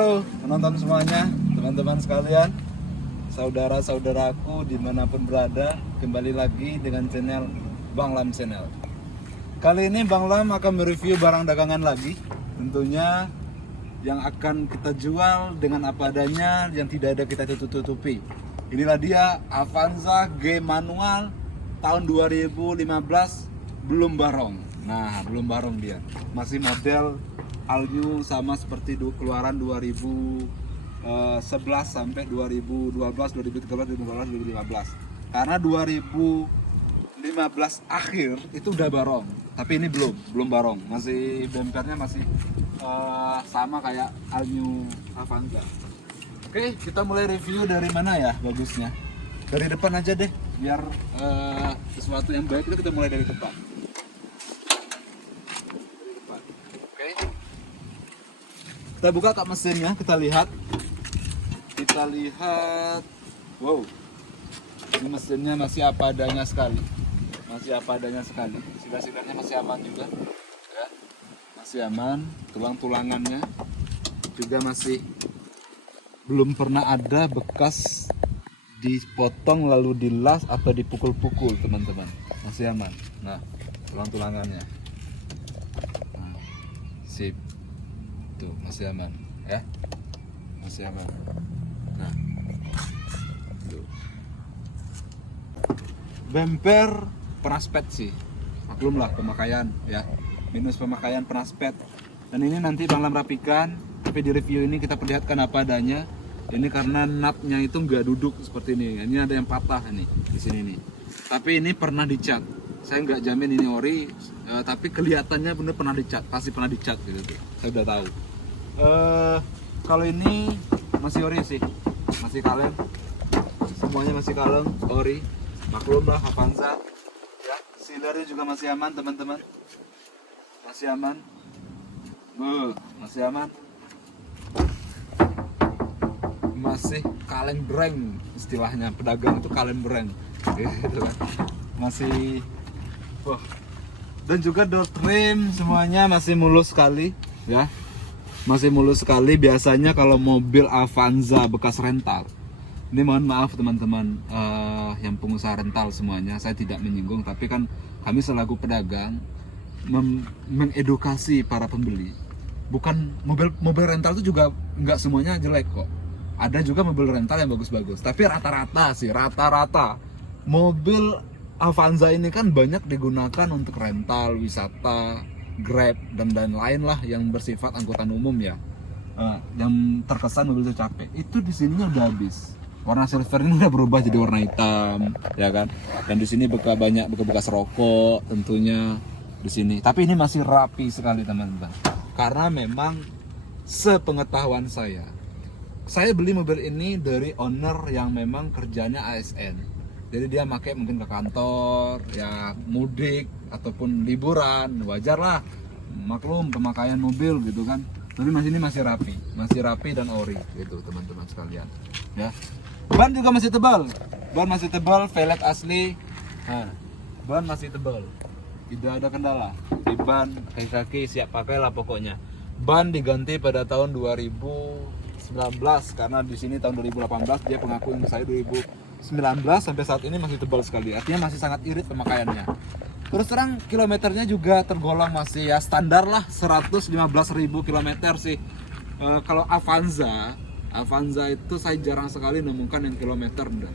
Halo penonton semuanya, teman-teman sekalian, saudara-saudaraku dimanapun berada, kembali lagi dengan channel Bang Lam Channel. Kali ini Bang Lam akan mereview barang dagangan lagi, tentunya yang akan kita jual dengan apa adanya, yang tidak ada kita tutup-tutupi. Inilah dia Avanza G manual tahun 2015, belum barong. Nah, belum barong dia, masih model all new sama seperti keluaran 2011 sampai 2012, 2013, 2014, 2015. Karena 2015 akhir itu udah barong, tapi ini belum barong. Masih bempernya masih sama kayak all new Avanza. Oke, kita mulai review dari mana ya bagusnya? Dari depan aja deh, biar sesuatu yang baik itu kita mulai dari depan. Kita buka kap mesinnya, kita lihat. Wow, ini mesinnya masih apa adanya sekali. Sila-silanya masih aman juga, ya. Masih aman. Tulang-tulangannya juga masih belum pernah ada bekas dipotong lalu dilas atau dipukul-pukul, teman-teman. Masih aman. Nah, tulang-tulangannya. Nah, sip. Tuh, masih aman, ya. Masih aman. Nah. Tuh. Bemper penaspet sih. Maklumlah pemakaian, ya. Minus pemakaian penaspet. Dan ini nanti Bang Lam rapikan, tapi di review ini kita perlihatkan apa adanya. Ini karena nutnya itu nggak duduk seperti ini. Ini ada yang patah nih di sini nih. Tapi ini pernah dicat. Saya nggak jamin ini ori, tapi kelihatannya bener pernah dicat, pasti pernah dicat gitu tuh. Saya udah tahu. Kalau ini masih ori sih, masih kaleng, semuanya masih kaleng, ori. Maklum lah Avanza, ya. Sealernya juga masih aman, teman-teman, masih aman. Masih aman, masih kaleng breng, istilahnya pedagang itu kaleng breng, gitu kan. Masih, dan juga door trim semuanya masih mulus sekali, ya. Masih mulus sekali. Biasanya kalau mobil Avanza bekas rental, ini mohon maaf teman-teman yang pengusaha rental semuanya, saya tidak menyinggung, tapi kan kami selaku pedagang mengedukasi para pembeli. Bukan mobil rental itu juga nggak semuanya jelek kok. Ada juga mobil rental yang bagus-bagus, tapi rata-rata mobil Avanza ini kan banyak digunakan untuk rental, wisata, Grab dan lain lah yang bersifat angkutan umum, ya. Yang terkesan mobil itu capek. Itu di sini udah habis. Warna silver ini udah berubah jadi warna hitam, ya kan? Dan di sini banyak bekas rokok tentunya di sini. Tapi ini masih rapi sekali, teman-teman. Karena memang sepengetahuan saya beli mobil ini dari owner yang memang kerjanya ASN. Jadi dia pakai mungkin ke kantor, ya mudik ataupun liburan, wajar lah, maklum pemakaian mobil gitu kan. Tapi ini masih rapi dan ori gitu, teman-teman sekalian, ya. Ban juga masih tebal, velg asli. Nah, ban masih tebal, tidak ada kendala. Di ban kaki-kaki siap pakai lah pokoknya. Ban diganti pada tahun 2019 karena di sini tahun 2018, dia pengakuan saya 2019 sampai saat ini masih tebal sekali. Artinya masih sangat irit pemakaiannya. Terus terang kilometernya juga tergolong masih ya standar lah, 115.000 kilometer sih. Kalau Avanza itu saya jarang sekali nemukan yang kilometer udah.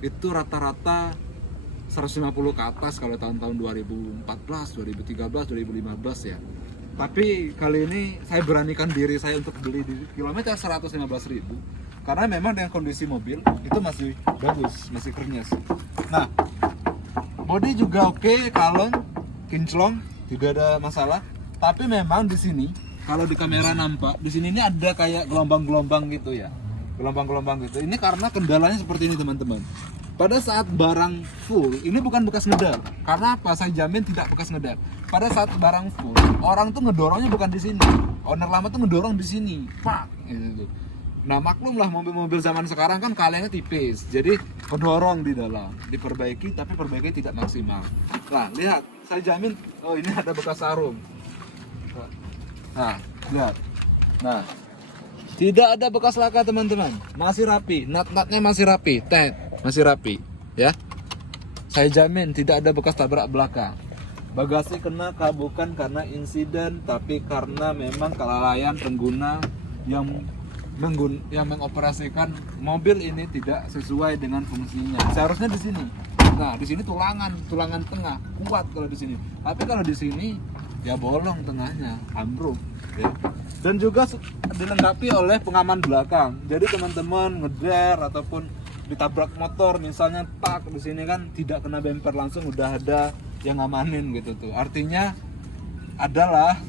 Itu rata-rata 150 ke atas kalau tahun-tahun 2014, 2013, 2015 ya. Tapi kali ini saya beranikan diri saya untuk beli di kilometer 115.000 karena memang dengan kondisi mobil itu masih bagus, masih kernyes. Nah, bodi juga oke, kaleng, kinclong, tidak ada masalah. Tapi memang di sini kalau di kamera nampak di sini ini ada kayak gelombang-gelombang gitu ya, gelombang-gelombang gitu. Ini karena kendalanya seperti ini, teman-teman. Pada saat barang full, ini bukan bekas ngedar. Karena apa? Saya jamin tidak bekas ngedar. Pada saat barang full, orang tuh ngedorongnya bukan di sini. Owner lama tuh ngedorong di sini, pak, gitu. Nah, maklum lah mobil-mobil zaman sekarang kan kalengnya tipis, jadi kedorong di dalam. Diperbaiki, tapi perbaiki tidak maksimal. Nah, lihat, saya jamin, oh ini ada bekas sarung. Nah, lihat. Nah, Tidak ada bekas laka teman-teman, masih rapi, nut-nutnya masih rapi, masih rapi, ya. Saya jamin tidak ada bekas tabrak belakang. Bagasi kena bukan karena insiden, tapi karena memang kelalaian pengguna yang mengoperasikan mobil ini tidak sesuai dengan fungsinya. Seharusnya di sini. Nah, di sini tulangan tengah kuat kalau di sini. Tapi kalau di sini ya bolong tengahnya, ambruk. Ya. Dan juga dilengkapi oleh pengaman belakang. Jadi teman-teman ngeder ataupun ditabrak motor misalnya di sini kan tidak kena bumper langsung, udah ada yang ngamanin gitu tuh. Artinya adalah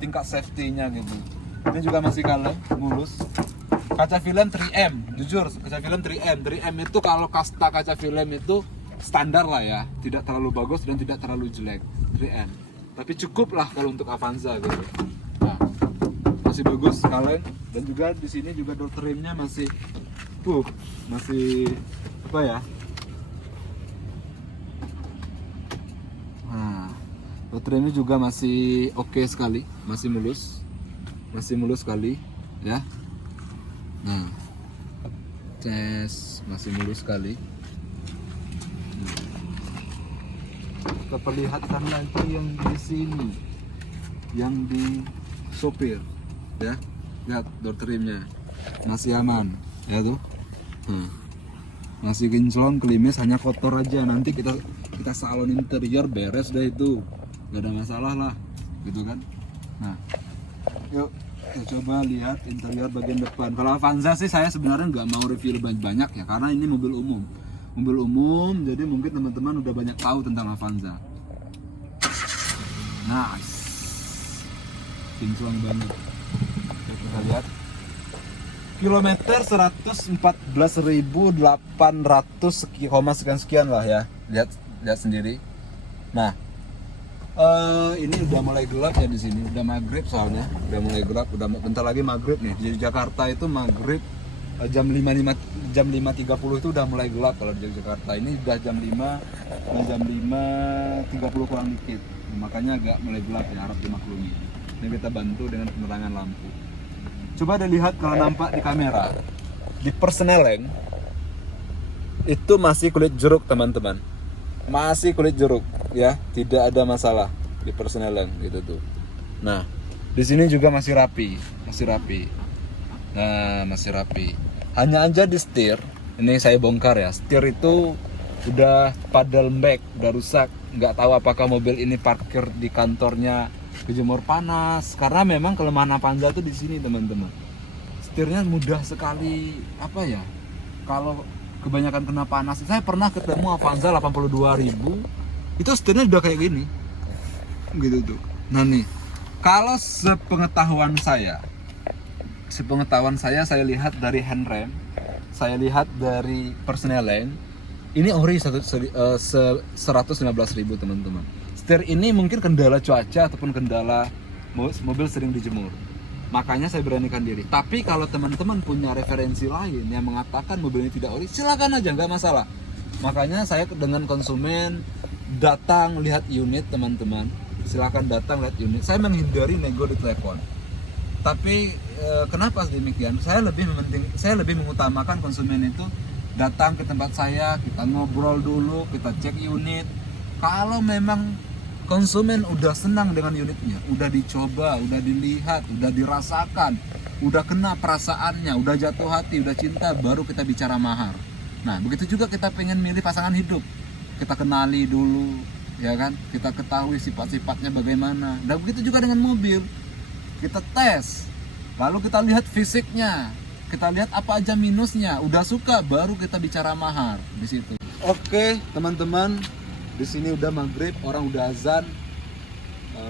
tingkat safety-nya gitu. Ini juga masih kaleng, mulus. Kaca film 3M, jujur kaca film 3M. 3M itu kalau kasta kaca film itu standar lah ya, tidak terlalu bagus dan tidak terlalu jelek. 3M. Tapi cukup lah kalau untuk Avanza gitu. Nah, masih bagus kaleng, dan juga di sini juga door trimnya masih apa ya? Nah, door trimnya juga masih oke sekali, masih mulus sekali ya. Nah, masih mulus sekali. Kita perlihatkan lagi yang di sini, yang di sopir ya. Lihat door trimnya masih aman ya tuh. Masih kinclong, klimis, hanya kotor aja. Nanti kita salon interior beres deh itu, gak ada masalah lah gitu kan. Nah, yuk kita coba lihat interior bagian depan. Kalau Avanza sih saya sebenarnya nggak mau review banyak ya, karena ini mobil umum, jadi mungkin teman-teman udah banyak tahu tentang Avanza. Nice, kinclong banget. Kita lihat kilometer 114.800 sekian lah ya. Lihat sendiri. Nah, ini udah mulai gelap ya di sini. Udah maghrib soalnya. Udah mulai gelap. Udah bentar lagi maghrib nih. Di Jakarta itu maghrib jam 5.30 itu udah mulai gelap kalau di Jakarta. Ini udah jam 5.30 kurang dikit. Makanya agak mulai gelap ya, harap dimaklumi. Ini kita bantu dengan penerangan lampu. Coba dilihat kalau nampak di kamera. Di persneling itu masih kulit jeruk teman-teman. Masih kulit jeruk ya, tidak ada masalah di persneling gitu tuh. Nah, di sini juga masih rapi. Nah, masih rapi. Hanya aja di setir, ini saya bongkar ya. Setir itu udah paddle back, udah rusak. Nggak tahu apakah mobil ini parkir di kantornya kejemur panas, karena memang kelemahan Avanza tuh di sini teman-teman. Setirnya mudah sekali apa ya? Kalau kebanyakan kena panas, saya pernah ketemu Avanza 82.000, itu setirnya udah kayak gini, gitu tuh. Nah nih, kalau sepengetahuan saya lihat dari handrem, saya lihat dari persneling, ini ori 115.000 teman-teman. Setir ini mungkin kendala cuaca ataupun kendala mobil sering dijemur, makanya saya beranikan diri. Tapi kalau teman-teman punya referensi lain yang mengatakan mobil ini tidak ori, silakan aja, nggak masalah. Makanya saya dengan konsumen datang lihat unit teman-teman, silakan datang lihat unit. Saya menghindari nego di telepon. Tapi kenapa demikian? Saya lebih mengutamakan konsumen itu datang ke tempat saya, kita ngobrol dulu, kita cek unit. Kalau memang konsumen udah senang dengan unitnya, udah dicoba, udah dilihat, udah dirasakan, udah kena perasaannya, udah jatuh hati, udah cinta, baru kita bicara mahar. Nah, begitu juga kita pengen milih pasangan hidup, kita kenali dulu, ya kan? Kita ketahui sifat-sifatnya bagaimana. Dan begitu juga dengan mobil, kita tes, lalu kita lihat fisiknya, kita lihat apa aja minusnya, udah suka, baru kita bicara mahar di situ. Oke, teman-teman. Di sini udah maghrib, orang udah azan.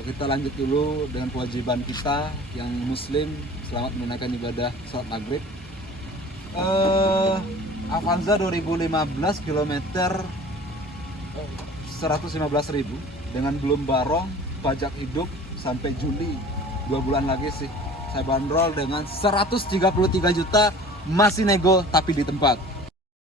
Kita lanjut dulu dengan kewajiban kita yang muslim. Selamat menunaikan ibadah salat maghrib. Avanza 2015 kilometer 115.000 dengan belum barong, pajak hidup sampai Juli, 2 bulan lagi sih. Saya bandrol dengan 133 juta, masih nego tapi di tempat.